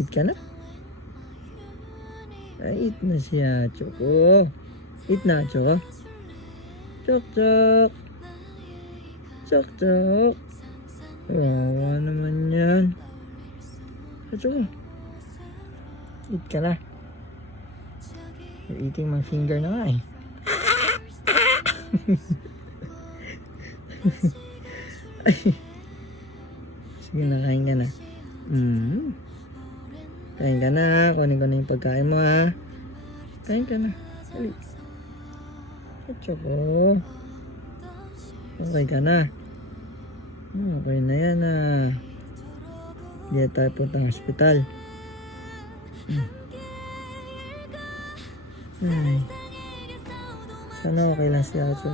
Eat ka na? Ay, eat na siya, Choco. Eat na, Choco. Chok, chok. Chok, chok. Wawa naman yan. Choco. Eat ka na. You're eating my finger na nga eh. Sige na, kain ka na. Kain ka na. Kunin ko na yung pagkain mo ha. Kain ka na. Dali. Choco. Okay ka na. Okay na yan ah. Hindi na tayo puntang hospital. Ay. Sana okay lang si Acho.